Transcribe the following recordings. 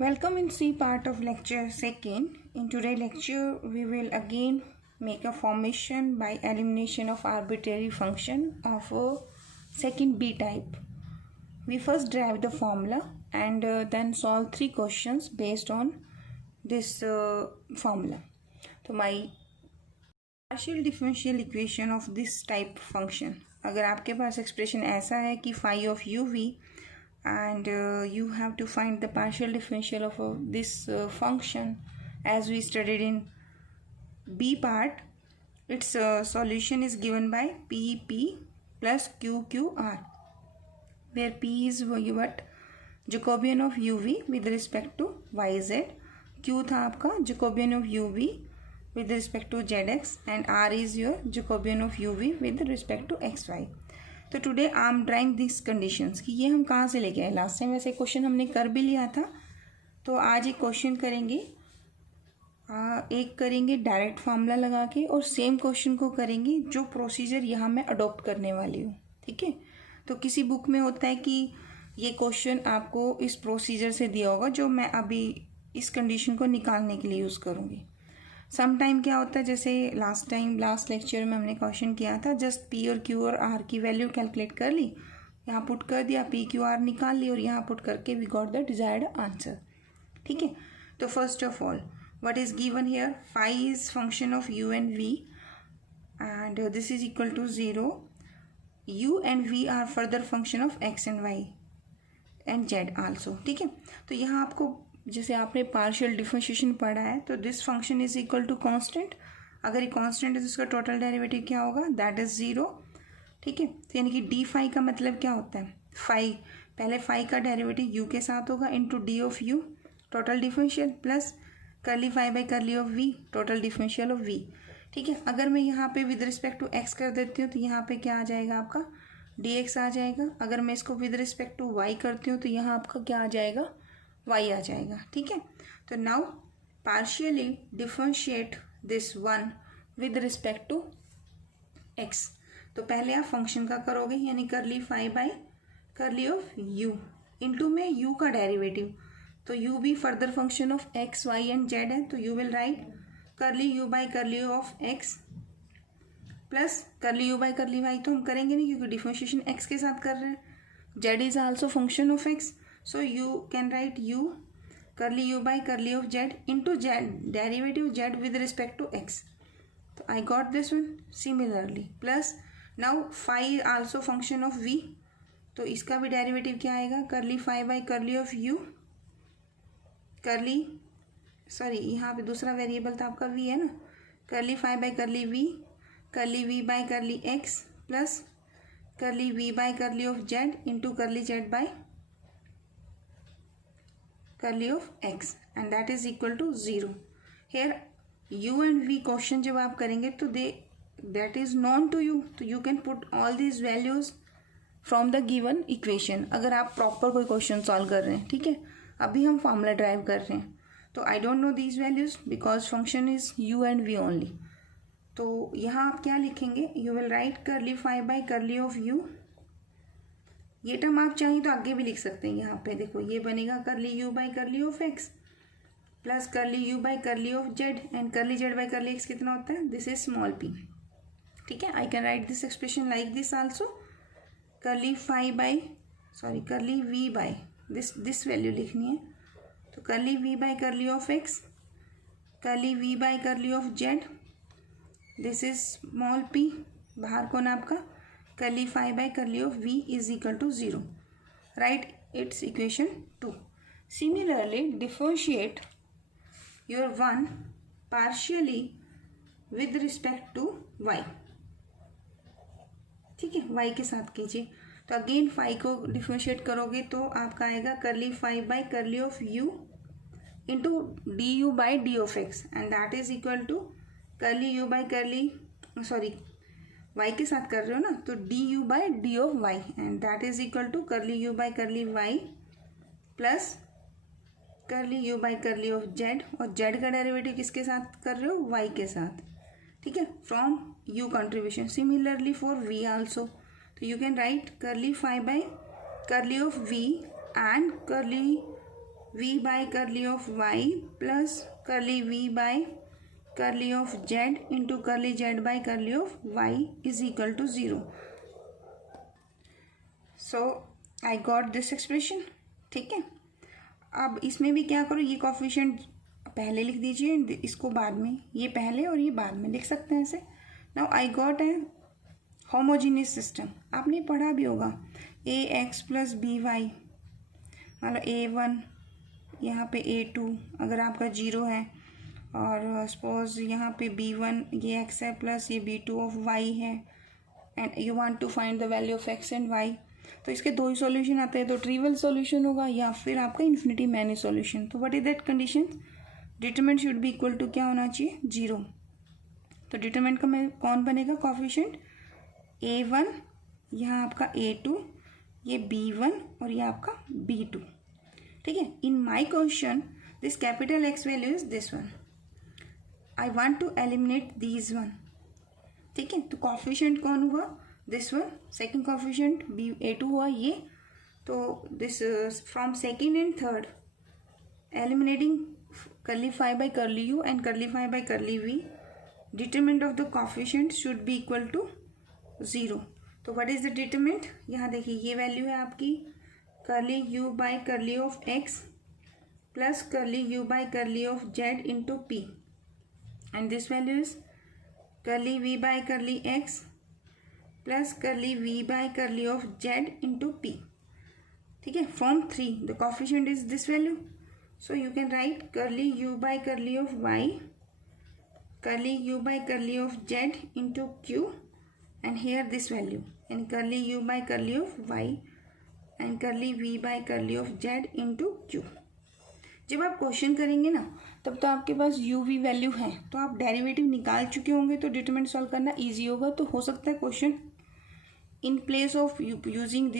Welcome in C part of lecture 2nd. In today's lecture, we will again make a formation by elimination of arbitrary function of a second B type. We first derive the formula and then solve 3 questions based on this formula. So my partial differential equation of this type function. अगर आपके पास expression ऐसा है कि phi of uv and you have to find the partial differential of this function as we studied in B part. Its solution is given by P plus QQR, where P is what Jacobian of uv with respect to yz, Q था आपका Jacobian of uv with respect to zx, and R is your Jacobian of uv with respect to xy. तो today I am drawing this conditions कि ये हम कहाँ से लेके आए. लास्ट टाइम वैसे क्वेश्चन हमने कर भी लिया था, तो आज एक क्वेश्चन करेंगे. एक करेंगे डायरेक्ट फार्मूला लगा के और सेम क्वेश्चन को करेंगे जो प्रोसीजर यहाँ मैं अडॉप्ट करने वाली हूँ. ठीक है, तो किसी बुक में होता है कि ये क्वेश्चन आपको इस प्रोसीजर से दिया होगा जो मैं अभी इस कंडीशन को निकालने के लिए यूज़ करूँगी. सम टाइम क्या होता है, जैसे लास्ट लेक्चर में हमने क्वेश्चन किया था, जस्ट पी और क्यू और आर की वैल्यू कैलकुलेट कर ली, यहाँ पुट कर दिया, पी क्यू आर निकाल ली और यहाँ पुट करके we got the desired answer. ठीक है, तो first of all what is given here, phi is function of you and v and this is equal to 0. U and v are further function of x and y and z also. ठीक है, तो यहाँ आपको जैसे आपने partial differentiation पढ़ा है, तो this function is equal to constant. अगर ये कांस्टेंट है तो इसका टोटल डेरिवेटिव क्या होगा, दैट इज 0. ठीक है, तो यानी कि डी फाई का मतलब क्या होता है, फाई पहले फाई का डेरिवेटिव यू के साथ होगा into d of u total differential plus curly phi by curly of v total differential of v. ठीक है, अगर मैं यहाँ पे विद रिस्पेक्ट टू एक्स कर देती हूँ तो यहाँ पे क्या आ जाएगा आपका डी एक्स आ जाएगा. अगर मैं इसको विद रिस्पेक्ट टू वाई करती हूँ तो यहाँ आपका क्या आ जाएगा, y आ जाएगा. ठीक है, तो now partially differentiate this one with respect to x. तो पहले आप फंक्शन का करोगे, यानी curly phi by curly of u into में u का डेरिवेटिव, तो u भी further function of x y and z है, तो you will write curly u by curly of x plus curly u by curly y. तो हम करेंगे नहीं क्योंकि डिफरेंशिएशन x के साथ कर रहे हैं. z is also function of x, so you can write u curly u by curly of z into z derivative z with respect to x. So I got this one. Similarly plus now phi also function of v, तो इसका भी derivative क्या आएगा, curly phi by curly of u curly यहाँ पे दूसरा variable था आपका v है ना, curly phi by curly v by curly x plus curly v by curly of z into curly z by curly of x and that is equal to 0. Here u and v question जब आप करेंगे तो that is known to you, तो you can put all these values from the given equation. अगर आप proper कोई question solve कर रहे हैं. ठीक है, अभी हम फॉर्मूला ड्राइव कर रहे हैं, तो I don't know these values because function is u and v only. तो यहाँ आप क्या लिखेंगे, you will write curly phi by curly of u. ये टर्म आप चाहें तो आगे भी लिख सकते हैं. यहाँ पे देखो ये बनेगा curly you by curly of X plus curly you by curly of Z and curly Z by curly X कितना होता है, दिस इज स्मॉल पी. ठीक है, I can write this expression like this also, curly phi by curly we by this value लिखनी है, तो curly we by curly of X curly we by curly of Z, this is small P. बाहर कौन आपका curly phi by curly of v is equal to 0. Write its equation 2. Similarly, differentiate your 1 partially with respect to y. ठीक है, y के साथ कीजिए. तो again phi को डिफरेंशिएट करोगे तो आपका आएगा curly phi by curly of u into du by d of x and that is equal to curly u by curly y के साथ कर रहे हो ना, तो D U by D of Y and that is equal to curly you by curly Y plus curly you by curly of Z, और Z का derivative किसके साथ कर रहे हो, वाई के साथ. ठीक है, from u contribution. Similarly for v also, तो you can write curly phi by curly of v and curly v by curly of y plus curly v by curly of z into curly z by curly of y is equal to 0. So I got this expression. ठीक है, अब इसमें भी क्या करो, ये coefficient पहले लिख दीजिए, इसको बाद में, ये पहले और ये बाद में लिख सकते हैं ऐसे. Now I got a homogeneous system. आपने पढ़ा भी होगा ए एक्स प्लस बी वाई, मतलब A1 यहाँ पे A2 अगर आपका 0 है, और सपोज यहाँ पे B1 ये x है प्लस ये B2 ऑफ y है, and you want to find the value of x and y. तो इसके दो ही सॉल्यूशन आते हैं, तो ट्रिवियल सॉल्यूशन होगा या फिर आपका इन्फिनिटी मैनी सॉल्यूशन. तो what is that condition? Determinant should be equal to क्या होना चाहिए? 0. तो डिटरमिनेंट का में कौन बनेगा कोफिशिएंट? A1, यहाँ आपका A2, ये B1 और ये आपका B2. ठीक है, in my question this capital X value is this one. I want to eliminate these one. ठीक है, तो कोफिशिएंट कौन हुआ? This one. Second coefficient A2 हुआ ये. तो this from second and third eliminating curly phi by curly u and curly phi by curly v, determinant of the coefficient should be equal to 0. तो what is the determinant? यहाँ देखिए ये value है आपकी curly u by curly of x plus curly u by curly of z into p, and this value is curly v by curly x plus curly v by curly of z into p. ठीक है, from 3 the coefficient is this value. So you can write curly u by curly of y, curly u by curly of z into q, and here this value, and curly u by curly of y and curly v by curly of z into q. जब आप question करेंगे ना, तब तो आपके पास u v value है, तो आप डेरिवेटिव निकाल चुके होंगे, तो डिटरमिनेंट सॉल्व करना इजी होगा. तो हो सकता है question in place of using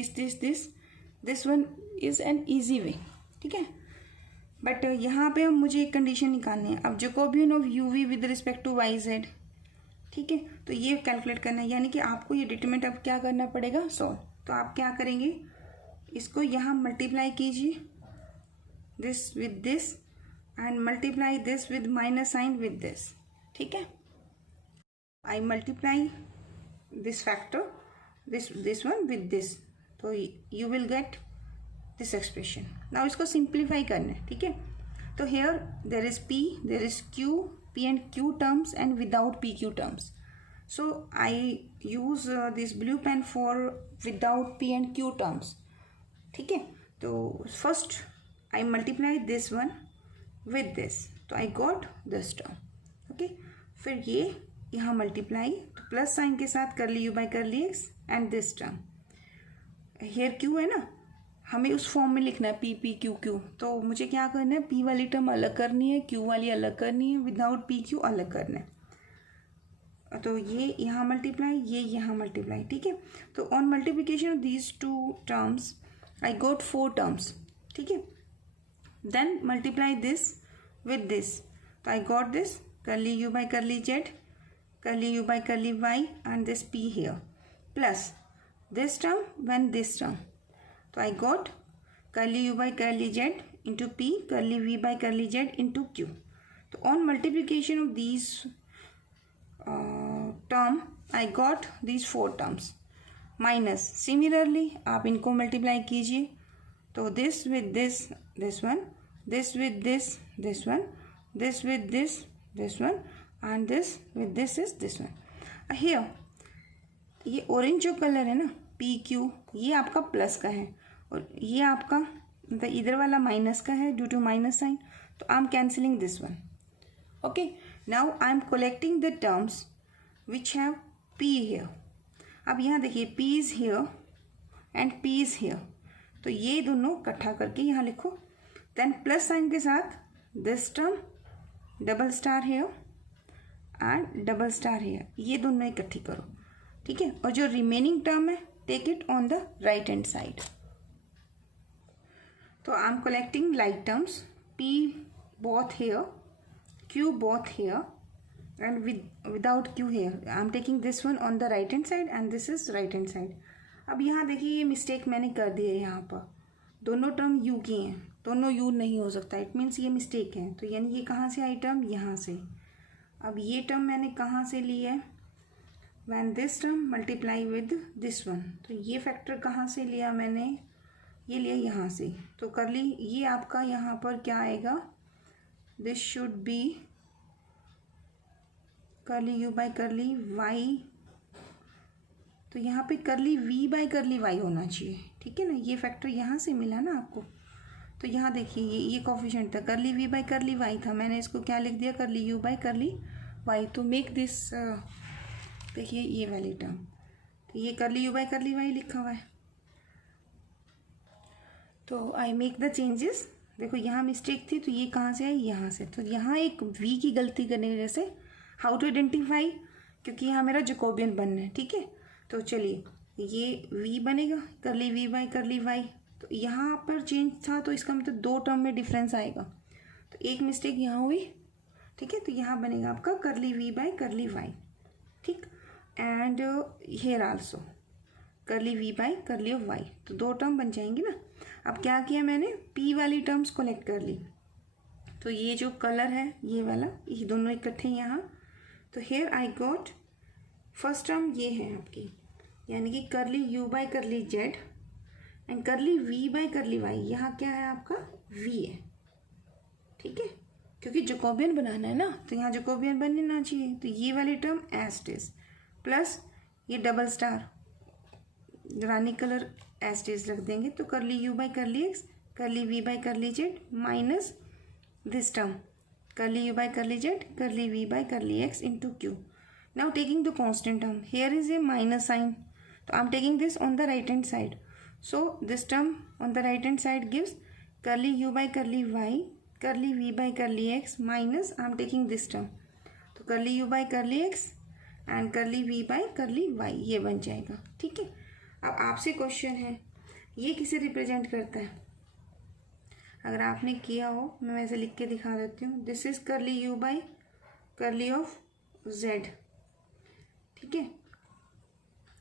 this one is an easy way. ठीक है, बट यहाँ पे हम मुझे एक कंडीशन निकालनी है. अब Jacobian of you we with respect to y z. ठीक है, तो ये कैलकुलेट करना है, यानी कि आपको ये डिटरमिनेंट अब क्या करना पड़ेगा? सॉल्व. तो आप क्या करेंगे, इसको यहाँ मल्टीप्लाई कीजिए this with this and multiply this with minus sign with this. ठीक है, I multiply this factor this one with this, तो you will get this expression. Now इसको सिंप्लीफाई करना है. ठीक है, तो here there is p, there is q, p and q terms and without pq terms. So I use this blue pen for without p and q terms. ठीक है, तो first I multiply this one with this, तो I got this term. Okay, फिर ये यहाँ multiply, तो plus sign के साथ curly u by curly x and this term. Here q है ना, हमें उस फॉर्म में लिखना है पी पी क्यू क्यू. तो मुझे क्या करना है, p वाली टर्म अलग करनी है, q वाली अलग करनी है, विदाउट पी क्यू अलग करना है. तो ये यहाँ मल्टीप्लाई, ये यहाँ मल्टीप्लाई. ठीक है, तो on multiplication of these two terms I got 4 terms. ठीक है, then multiply this with this, तो I got this curly u by curly z, curly u by curly y and this p here, plus this term when this term. So I got curly u by curly z into p, curly v by curly z into q. So on multiplication of these term I got these 4 terms. Minus similarly आप इनको multiply कीजिए, तो this with this, this one, this with this, this one, this with this one, and this with this is this one. Here ये orange जो colour है ना P Q, ये आपका प्लस का है और ये आपका मतलब इधर वाला माइनस का है ड्यू टू माइनस साइन. तो I am cancelling this one. Okay, now I am collecting the terms which have P here. अब यहाँ देखिए P is here and P is here, तो ये दोनों इकट्ठा करके यहाँ लिखो. देन प्लस साइन के साथ this term, double star here and double star here, ये दोनों इकट्ठी करो. ठीक है, और जो रिमेनिंग टर्म है take it on the right hand side. तो I am collecting like terms, P both here, Q both here and without q here. I am taking this one on the right hand side and this is right hand side. अब यहाँ देखिए ये mistake मैंने कर दी है, यहाँ पर दोनों टर्म u की हैं दोनों यूज नहीं हो सकता, इट मीन्स ये मिस्टेक है। तो यानी ये कहाँ से आई टर्म, यहाँ से। अब ये टर्म मैंने कहाँ से ली है, when this term multiply with this one, तो ये फैक्टर कहाँ से लिया मैंने, ये लिया यहाँ से। तो करली ये आपका यहाँ पर क्या आएगा, दिस शुड बी करली यू बाई करली वाई, तो यहाँ पे करली वी बाई करली वाई होना चाहिए, ठीक है ना। ये फैक्टर यहाँ से मिला ना आपको। तो यहाँ देखिए ये कोफिशिएंट था, करली वी बाई करली वाई था, मैंने इसको क्या लिख दिया, करली यू बाई करली वाई। तो मेक दिस, देखिए ये वाली टर्म, तो ये करली यू बाई करली वाई लिखा हुआ है। तो आई मेक द चेंजेस, देखो यहाँ मिस्टेक थी, तो ये कहाँ से आई, यहाँ से। तो यहाँ एक वी की गलती करने की वजह से, हाउ टू आइडेंटिफाई, क्योंकि यहाँ मेरा जैकोबियन बनना है, ठीक है। तो चलिए ये वी बनेगा करली वी बाई करली वाई, तो यहाँ पर चेंज था, तो इसका मतलब दो टर्म में डिफरेंस आएगा। तो एक मिस्टेक यहाँ हुई, ठीक है। तो यहाँ बनेगा आपका curly we by curly y, ठीक। And here also curly we by curly of y, तो दो टर्म बन जाएंगी ना। अब क्या किया मैंने, पी वाली टर्म्स कलेक्ट कर ली। तो ये जो कलर है ये वाला, ये दोनों इकट्ठे यहाँ। तो here I got first term ये है आपकी, यानी कि curly you by curly z and curly we by curly y. यहाँ क्या है आपका, वी है, ठीक है, क्योंकि जैकोबियन बनाना है ना, तो यहाँ जैकोबियन बनना चाहिए। तो ये वाली term as it is, plus ये डबल स्टार रानी कलर एज इट इज रख देंगे। तो curly you by curly X, curly we by curly Z, minus this term curly you by curly Z, curly we by curly X into Q. Now taking the constant term, here is a minus sign, तो I am taking this on the right hand side. So this term on the right hand side gives curly u by curly y, curly v by curly x minus I am taking this term, तो curly u by curly x and curly v by curly y ये बन जाएगा, ठीक है। अब आपसे question है, ये किसे रिप्रेजेंट करता है, अगर आपने किया हो मैं वैसे लिख के दिखा देती हूँ। This is curly you by curly of z, ठीक है,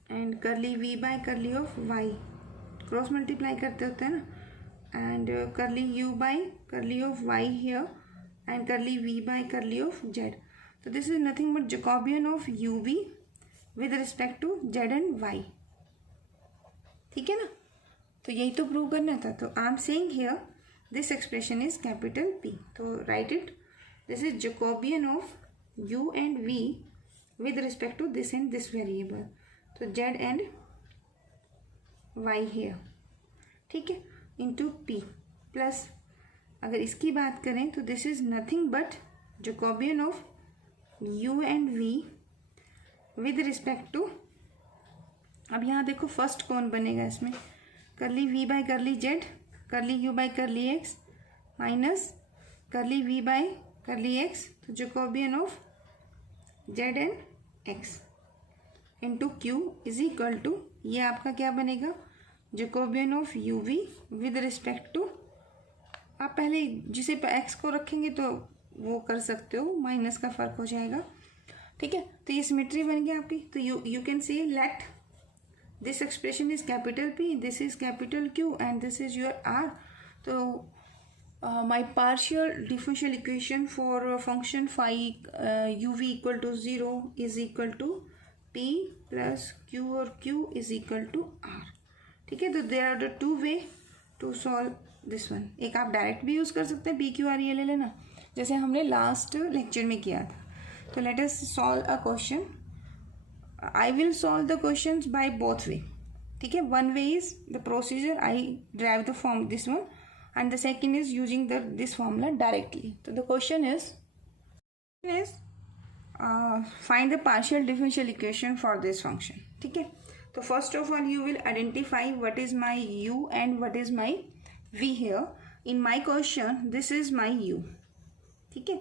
and curly v by curly of y, cross multiply करते होते हैं ना। And curly you by curly of Y here and curly we by curly of Z. तो this is nothing but Jacobian of you we with respect to Z and Y, ठीक है ना। तो यही तो प्रूव करना था। तो I am saying here this expression is capital P, तो write it, this is Jacobian of you and V with respect to this and this variable, तो जेड एंड वाई हेयर, ठीक है, इंटू पी प्लस, अगर इसकी बात करें तो this is nothing but Jacobian of you and V with respect to, अब यहाँ देखो फर्स्ट कौन बनेगा इसमें, curly we by curly Z, curly you by curly X minus curly we by curly X, तो Jacobian of Z and X into Q is equal to, ये आपका क्या बनेगा, Jacobian of you we with respect to, आप पहले जिसे x को रखेंगे तो वो कर सकते हो, माइनस का फर्क हो जाएगा, ठीक है। तो ये सिमेट्री बन गई आपकी। तो you can say let this expression is capital P, this is capital Q and this is your R. तो my partial differential equation for function phi U V equal to 0 is equal to P plus Q और Q is equal to R, ठीक है। तो there are the two way to solve this one. एक आप direct भी use कर सकते हैं, P Q R ये ले लेना, जैसे हमने लास्ट लेक्चर में किया था। तो let us solve a question, I will solve the questions by both way, ठीक है। One way is the procedure, I derive the form this one and the second is using this formula directly. तो the question is find the partial differential equation for this function, ठीक है। तो first of all you will identify what is my u and what is my v here. In my question this is my u, ठीक है,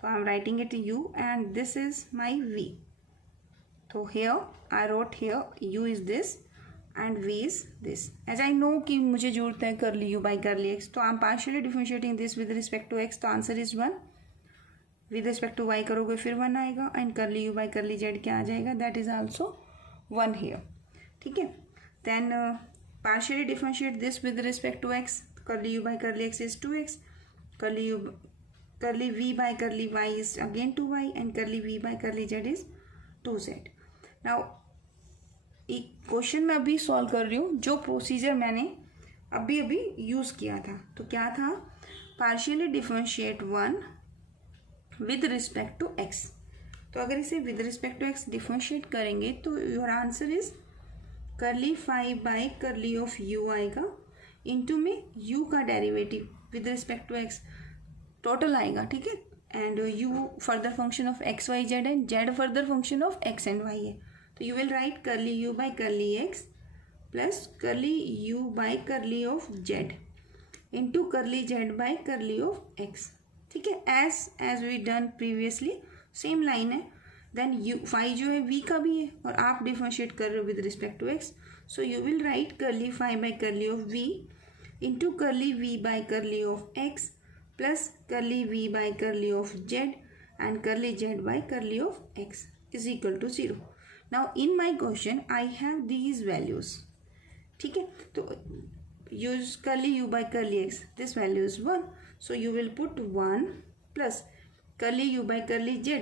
तो I am writing it u and this is my v. तो here I wrote here u is this and v is this. As I know कि मुझे जरूरत है curly u by curly x, तो I am partially differentiating this with respect to x, तो answer is 1. With respect to y करोगे फिर 1 आएगा and curly you by curly Z क्या आ जाएगा, दैट इज आल्सो 1 हियर, ठीक है। Then partially differentiate this with respect to x, curly u by curly x is 2x, curly v by curly y is again 2y, and curly v by curly z is 2z. Now एक question मैं अभी solve कर रही हूँ जो procedure मैंने अभी use किया था. तो क्या था? Partially differentiate 1 with respect to x. तो अगर इसे with respect to x differentiate करेंगे तो your answer is curly phi by curly of u आएगा, इनटू में u का derivative with respect to x total आएगा. ठीक है. And u further function of x y z and z further function of x and y है. तो you will write curly u by curly x plus curly u by curly of z into curly z by curly of x. ठीक है. As we done previously same line है. Then you phi जो है v का भी है और आप डिफरेंशिएट कर रहे हो with respect to x. So you will write curly phi by curly of v into curly v by curly of x plus curly v by curly of z and curly z by curly of x is equal to 0. Now in my question I have these values. ठीक है. तो use curly u by curly x, this value is 1, so you will put 1 plus curly u by curly z,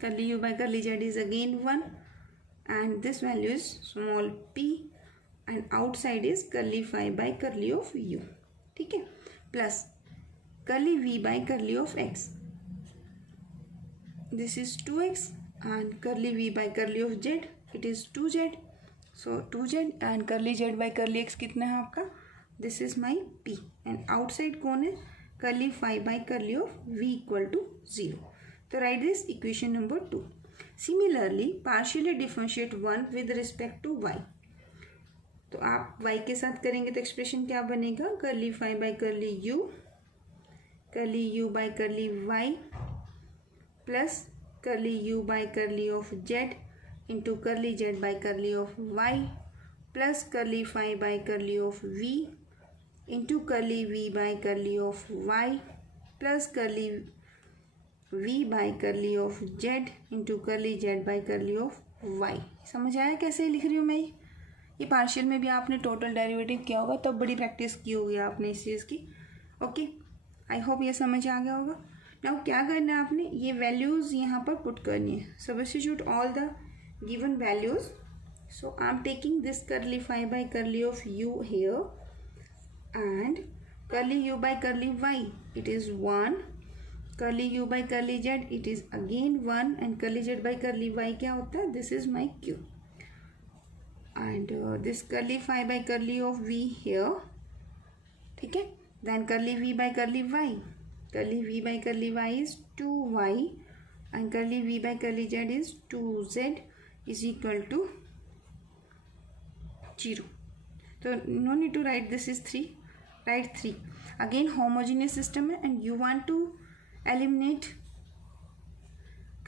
curly u by curly z is again 1 and this value is small p and outside is curly phi by curly of u. ठीक है. plus curly v by curly of x, this is 2x and curly v by curly of z, it is 2z. So 2z and curly z by curly x कितना है आपका? This is my p and outside कौन है? Curly phi by curly of v equal to 0. तो write this equation number 2. Similarly, partially differentiate 1 with respect to y. तो आप y के साथ करेंगे तो एक्सप्रेशन क्या बनेगा? Curly phi by curly u by curly y plus curly u by curly of z into curly z by curly of y plus curly phi by curly of v into curly v by curly of y plus curly v by curly of z into curly z by curly of y. समझ आया कैसे लिख रही हूँ मैं? ये partial में भी आपने टोटल डेरिवेटिव किया होगा, तब बड़ी प्रैक्टिस की होगी आपने इस चीज़ की. ओके, आई होप ये समझ आ गया होगा. नाउ क्या करना है आपने? ये वैल्यूज़ यहाँ पर पुट करनी है. Substitute all the given values. So I am taking this curly phi by curly of u here and curly u by curly y, it is 1, curly u by curly z, it is again 1 and curly z by curly y क्या होता है? This is my q and this curly phi by curly of v here. ठीक है. Then curly v by curly y, curly v by curly y is 2y and curly v by curly z is 2z is equal to 0. So no need to write this is 3. Write 3. Again homogeneous system है and you want to eliminate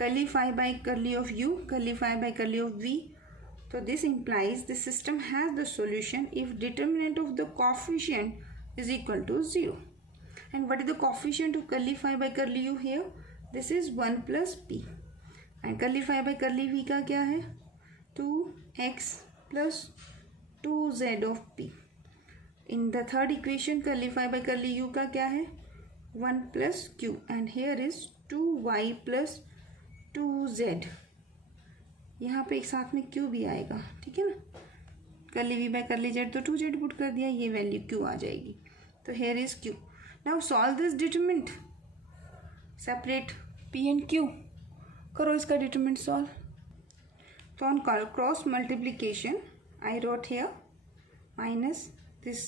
curly phi by curly of u, curly phi by curly of v. So this implies the system has the solution if determinant of the coefficient is equal to 0. And what is the coefficient of curly phi by curly u here? This is 1 plus p. And curly phi by curly v का क्या है? 2x plus 2z of p. In the third equation curly phi by curly u का क्या है? 1 plus q and here is 2y plus 2z. यहाँ पे एक साथ में q भी आएगा. ठीक है ना. Curly v by curly z तो 2z पुट कर दिया, ये वैल्यू q आ जाएगी. तो here is q. Now solve this determinant. Separate p and q. करो इसका डिटरमिनेंट सॉल्व. तो on cross multiplication I wrote here minus this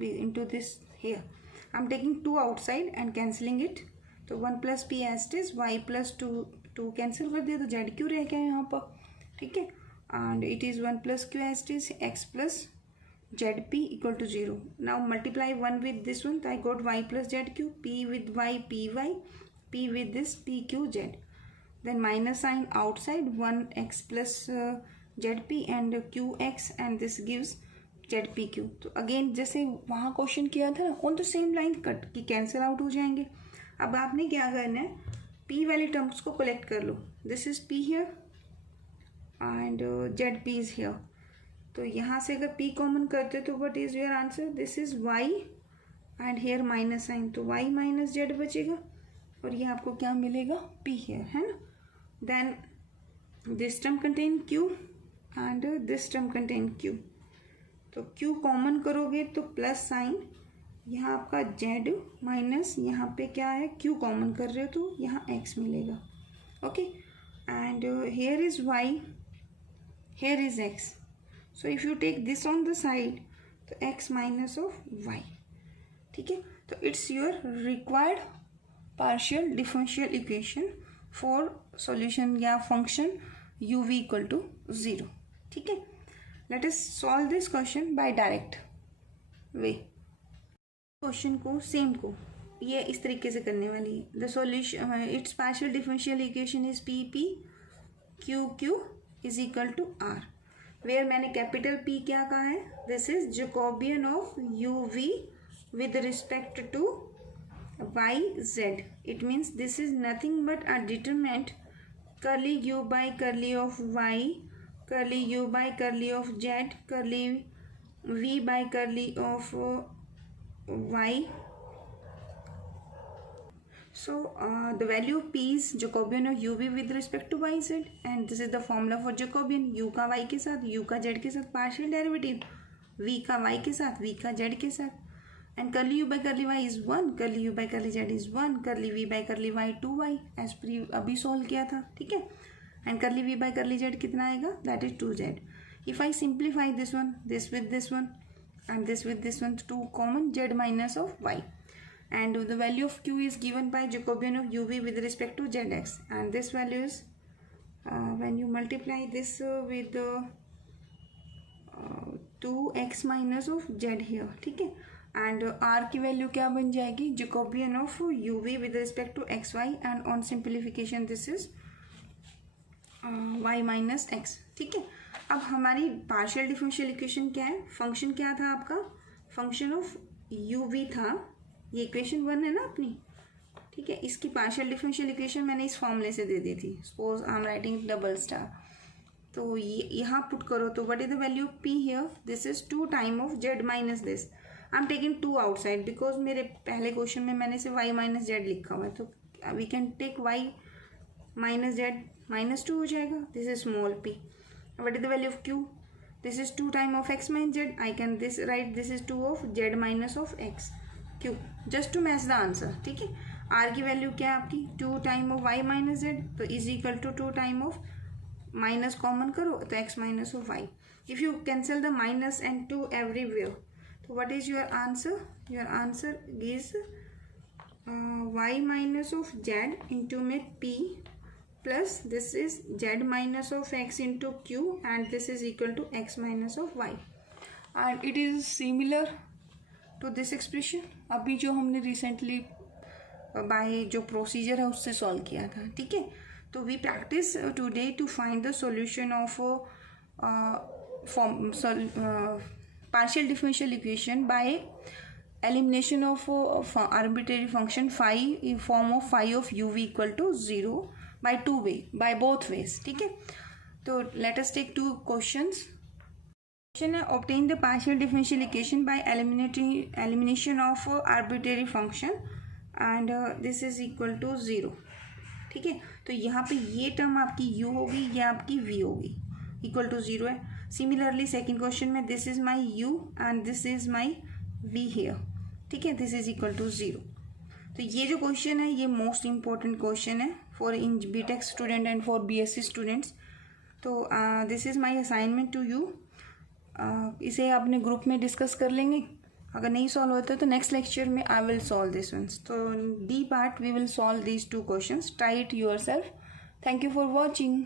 into this here. I am taking 2 outside and cancelling it. तो 1 plus p as it is, y plus 2 cancel कर दिया तो Z Q रह गया यहाँ पर. ठीक है. And it is 1 plus Q as it is X plus Z P equal to 0. Now multiply 1 with this one, तो I got Y plus Z Q, P with Y P Y, P with this P Q Z. Then minus sign outside 1x plus zp and qx and this gives zpq. तो again जैसे वहाँ question किया था ना, on the same line cut की cancel out हो जाएंगे. अब आपने क्या करना है? p वाले टर्म्स को कलेक्ट कर लो. This is p here and zp is here. तो यहाँ से अगर p कॉमन करते हो तो what is your answer, this is y and here minus sign, तो y माइनस जेड बचेगा और ये आपको क्या मिलेगा, p हेयर, है ना. Then this term contain q and this term contain q, तो q कॉमन करोगे तो प्लस साइन, यहाँ आपका z माइनस यहाँ पे क्या है q कॉमन कर रहे हो तो यहाँ x मिलेगा. Okay, and here is y, here is x, so if you take this on the side तो x माइनस ऑफ y. ठीक है, तो it's your required partial differential equation for solution या function u v equal to 0. ठीक है, let us solve this question by direct way. Question को same को ये इस तरीके से करने वाली है. The solution, it's partial differential equation is p p q q is equal to r, where मैंने कैपिटल P क्या कहा है, this is Jacobian of you v with respect to y z. It means this is nothing but a determinant curly u by curly of y, curly u by curly of z, curly v by curly of y. So the value of p is Jacobian of u v with respect to y z, and this is the formula for Jacobian. u का y के साथ, u का z के साथ partial derivative, v का y के साथ, v का z के साथ, and curly u by curly y is 1, curly u by curly z is 1, curly v by curly y 2y as pre अभी सॉल्व किया था. ठीक है, and curly v by curly z कितना आएगा, that is 2z. if I simplify this one, this with this one and this with this one, 2 common, z minus of y, and the value of q is given by Jacobian of u v with respect to zx, and this value is when you multiply this with 2x minus of z here. ठीक है, and r की value क्या बन जाएगी, Jacobian of you we with respect to x y, and on simplification this is y minus x. ठीक है, अब हमारी पार्शियल डिफरेंशियल इक्वेशन क्या है, फंक्शन क्या था आपका, फंक्शन ऑफ यू वी था, ये इक्वेशन 1 है ना अपनी. ठीक है, इसकी पार्शियल डिफरेंशियल इक्वेशन मैंने इस फॉर्मूले से दे दी थी, suppose I am writing double star, तो ये यहाँ पुट करो तो what is the value of p here, this is 2 time of z minus this. I am taking 2 outside because मेरे पहले क्वेश्चन में मैंने सिर्फ y माइनस जेड लिखा हुआ है, तो we can take y minus z minus 2 हो जाएगा. This is small p. What is the value of q, this is 2 time of x minus z, I can this write this is 2 of z minus of x q, just to match the answer. ठीक है, r की value क्या है आपकी, 2 time of y minus z, तो is equal to 2 time of minus common करो तो x minus of y. If you cancel the minus and 2 everywhere, so what is your answer, your answer is y minus of z into में p plus this is z minus of x into q, and this is equal to x minus of y, and it is similar to this expression अभी जो हमने recently by जो procedure है उससे solve किया था. ठीक है, तो we practice today to find the solution of partial differential equation by elimination of arbitrary function phi in form of phi of u v equal to 0 by by both ways. ठीक है, तो let us take 2 questions. Question है, obtain the partial differential equation by elimination of arbitrary function and this is equal to 0. ठीक है, तो यहाँ पे ये टर्म आपकी u होगी, ये आपकी v होगी, इक्वल टू 0 है. सिमिलरली सेकेंड क्वेश्चन में this is my u and this is my v here. ठीक है, दिस इज इक्वल टू 0. तो ये जो क्वेश्चन है ये मोस्ट इंपॉर्टेंट क्वेश्चन है for in BTech student and for BSc students. तो this is my assignment to you. इसे अपने ग्रुप में डिस्कस कर लेंगे, अगर नहीं सॉल्व होता तो नेक्स्ट लेक्चर में I will solve this ones. तो the part we will solve these 2 questions. Try it yourself. Thank you for watching.